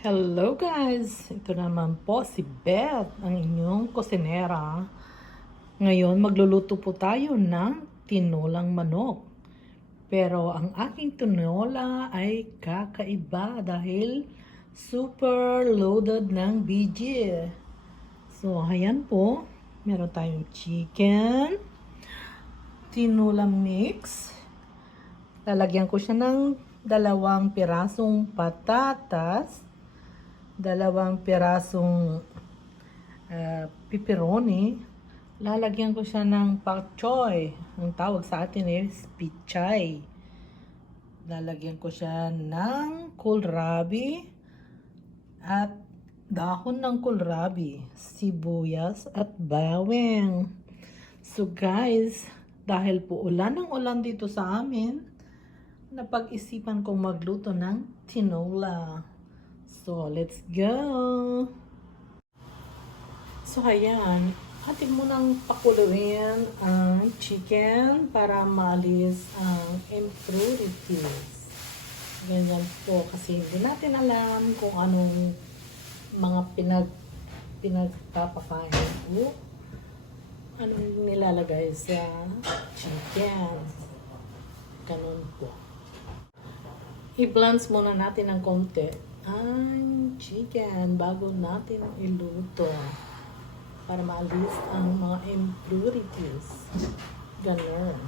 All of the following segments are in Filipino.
Hello guys! Ito naman po si Beth, ang inyong kusinera. Ngayon magluluto po tayo ng tinolang manok. Pero ang aking tinola ay kakaiba dahil super loaded ng BG. So ayan po, meron tayong chicken, tinola mix. Lalagyan ko siya ng 2 pirasong patatas, 2 pirasong pepperoni. Lalagyan ko siya ng pak choy. Ang tawag sa atin is pichay. Lalagyan ko siya ng kohlrabi at dahon ng kohlrabi, sibuyas at bawang. So guys, dahil po ulan ng ulan dito sa amin, napag-isipan kong magluto ng tinola. So, let's go! So, ayan. Atin mo nang pakuluin ang chicken para maalis ang impurities. Ganyan po. Kasi hindi natin alam kung anong mga pinagpapakain po. Anong nilalagay sa chicken. Ganun po. I-blend muna natin ng konti ang chicken bago natin iluto para maalis ang mga impurities. Ganun.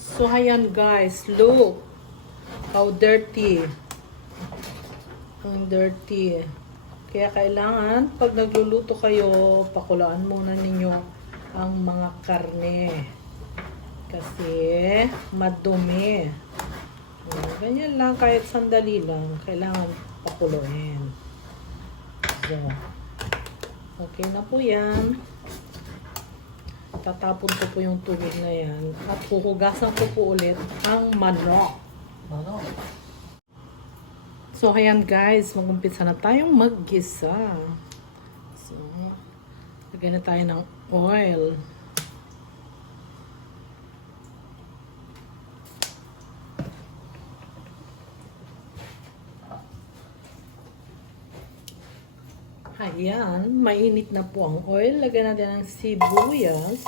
So, ayan guys, look how dirty. Ang dirty. Kaya kailangan, pag nagluluto kayo, pakulaan muna ninyo ang mga karne. Kasi madumi. Ganyan lang, kahit sandali lang, kailangan pakuluin. So, okay na po yan. Tatapon ko po yung tubig na yan. At huhugasan ko po ulit ang manok. So, ayan guys, mag-umpisa na tayong mag-gisa. So, lagyan na tayo ng oil. Ayan, mainit na po ang oil. Lagyan natin ng sibuyas.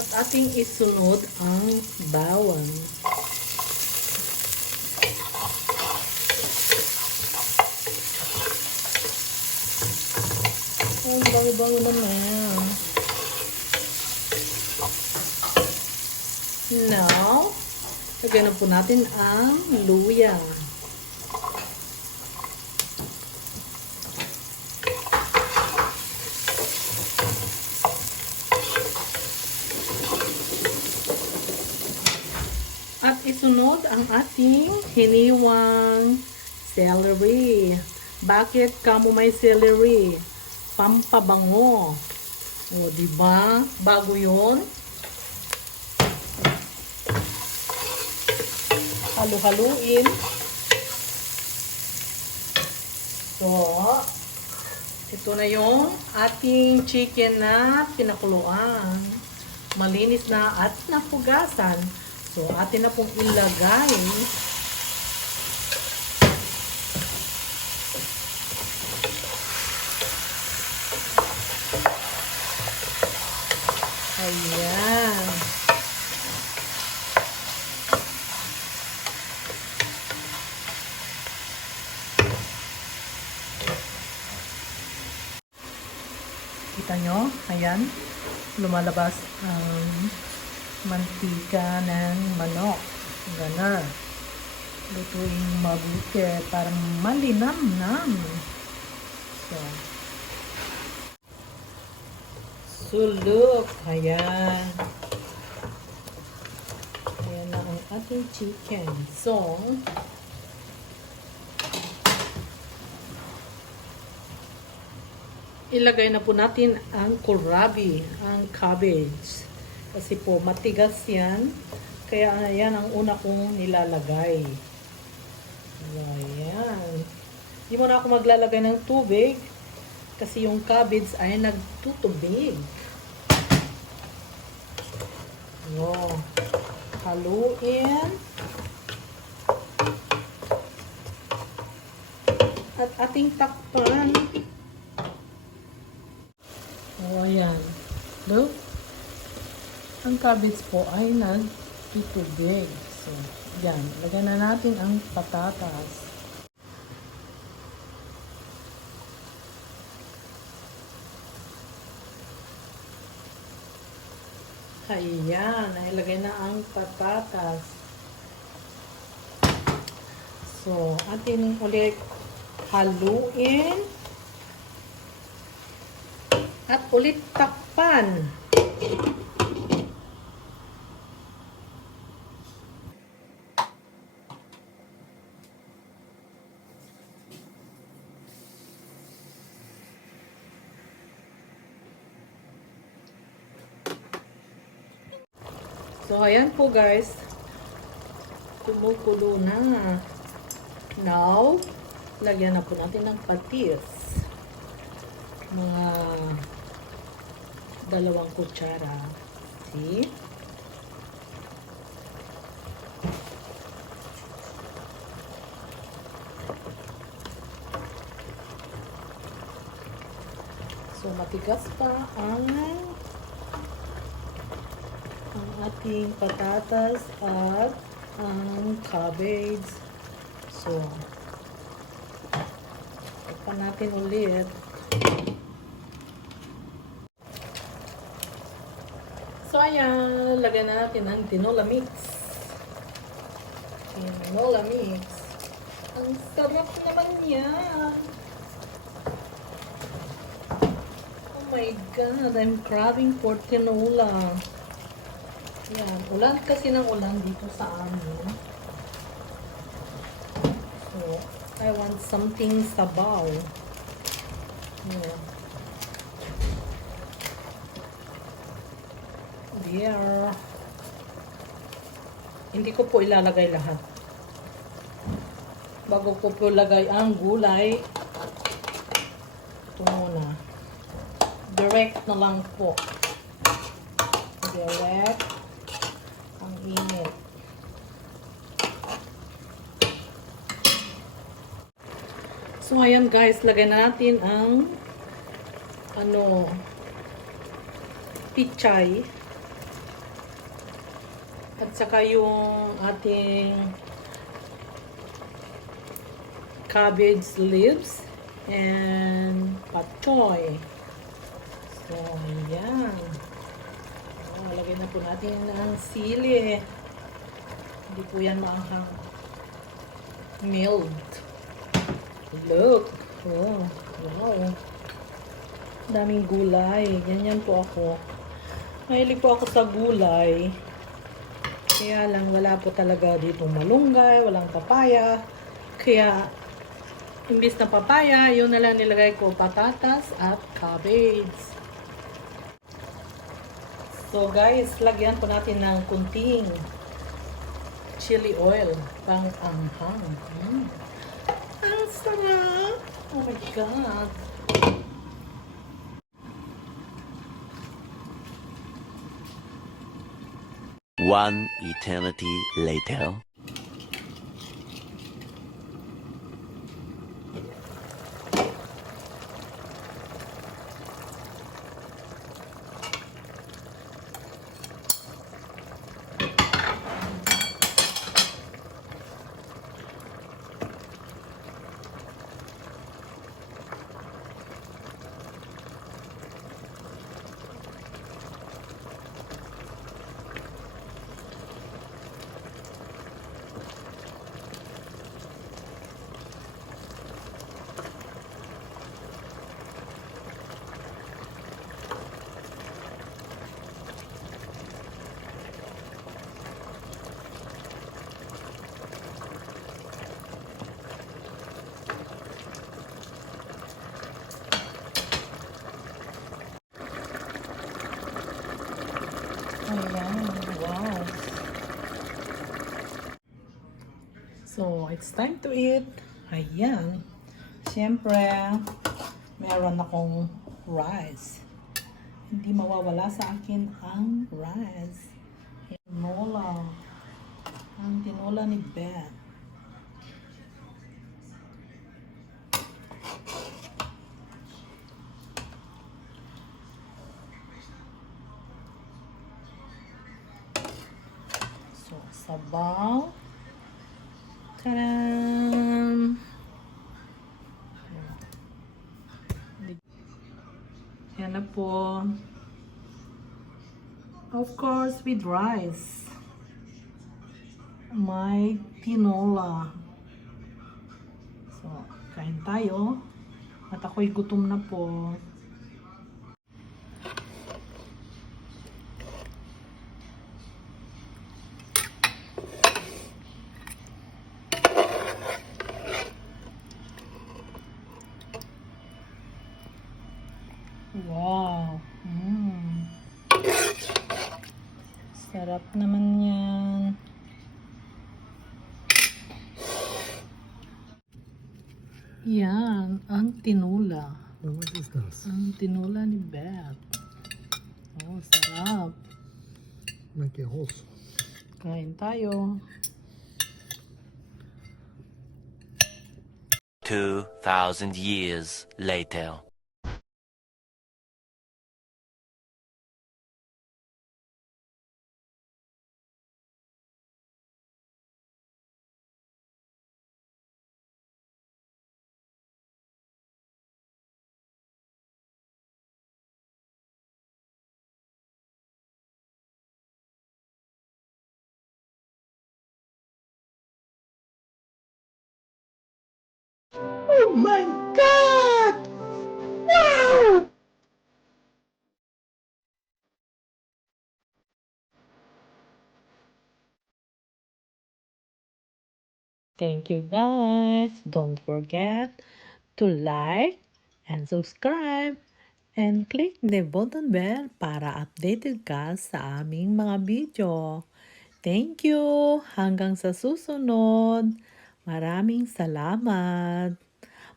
At ating isunod ang bawang. Ang bago-bago naman. Now, lagyan na po natin ang luya. At isunod ang ating hiniwang celery. Bakit kamo may celery? Pampabango. O, diba? Bago yun. Halu-haluin. So, ito na yung ating chicken na pinakuluan. Malinis na at napugasan. So, atin na pong ilagay ayan. Kita nyo? Ayan. Lumalabas ang mantika ng manok. Ganun. Lutuin mabuti para malinam-nam. So, look. Ayan. Ayan na ang ating chicken. So, ilagay na po natin ang kohlrabi, ang cabbage. Kasi po matigas yan. Kaya ayan ang una kong nilalagay. Ayan. Hindi mo na ako maglalagay ng tubig kasi yung cabbage ay nagtutubig. Yo. Haluin. At ating takpan. O, ayan. Look. Ang cabbage po ay nagtutubig. So, yan. Lagyan na natin ang patatas. Ayan. Ilagay na ang patatas. So, atin ulit haluin. At ulit takpan. So, ayan po guys. Kumukulo na. Now, lagyan na po natin ng patis. Mga 2 kutsara. See? So, matigas pa ang ating patatas at ang cabbage. So, tapan natin ulit. So, ayan. Lagyan na natin ang tinola mix. Tinola mix. Ang sarap naman yan. Oh my God. I'm craving for tinola. Yan. Ulan kasi ng ulan dito sa amin. So, I want something sabaw. Yeah. There. Hindi ko po ilalagay lahat. Bago ko po lagay ang gulay, ito muna. Direct na lang po. Direct. Ang init. So, ayan guys, lagay na natin ang pichay. At saka yung ating cabbage leaves and pak choy. So, ayan. Lagay na po natin ang sili. Hindi po yan maanghang. Milled. Look. Oh, wow. Daming gulay. Ganyan po ako. Mahilig po ako sa gulay. Kaya lang wala po talaga dito malunggay, walang papaya. Kaya imbis na papaya, yun na lang nilagay ko patatas at cabbage. So guys, lagyan po natin ng kunting chili oil pang anghang. Ang sarap! Oh my God! One eternity later. Ayan, wow. So, it's time to eat. Ayan. Siyempre, meron akong rice. Hindi mawawala sa akin ang rice. Tinola. Ang tinola ni Beth. So, sabaw. Tadam! Yan na po. Of course, with rice. May tinola. So, kain tayo. At ako'y gutom na po. Wow! Sarap naman yan. Yan, ang tinola. What is this? Ang tinola ni Beth. Oh, sarap. Like a horse. Kain tayo. 2,000 years later. Oh my God! Wow! Thank you guys. Don't forget to like and subscribe and click the button bell para updated ka sa aming mga video. Thank you. Hanggang sa susunod. Maraming salamat.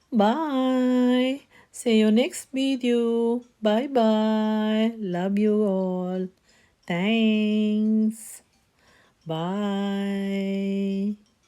Bye. See you next video. Bye-bye. Love you all. Thanks. Bye.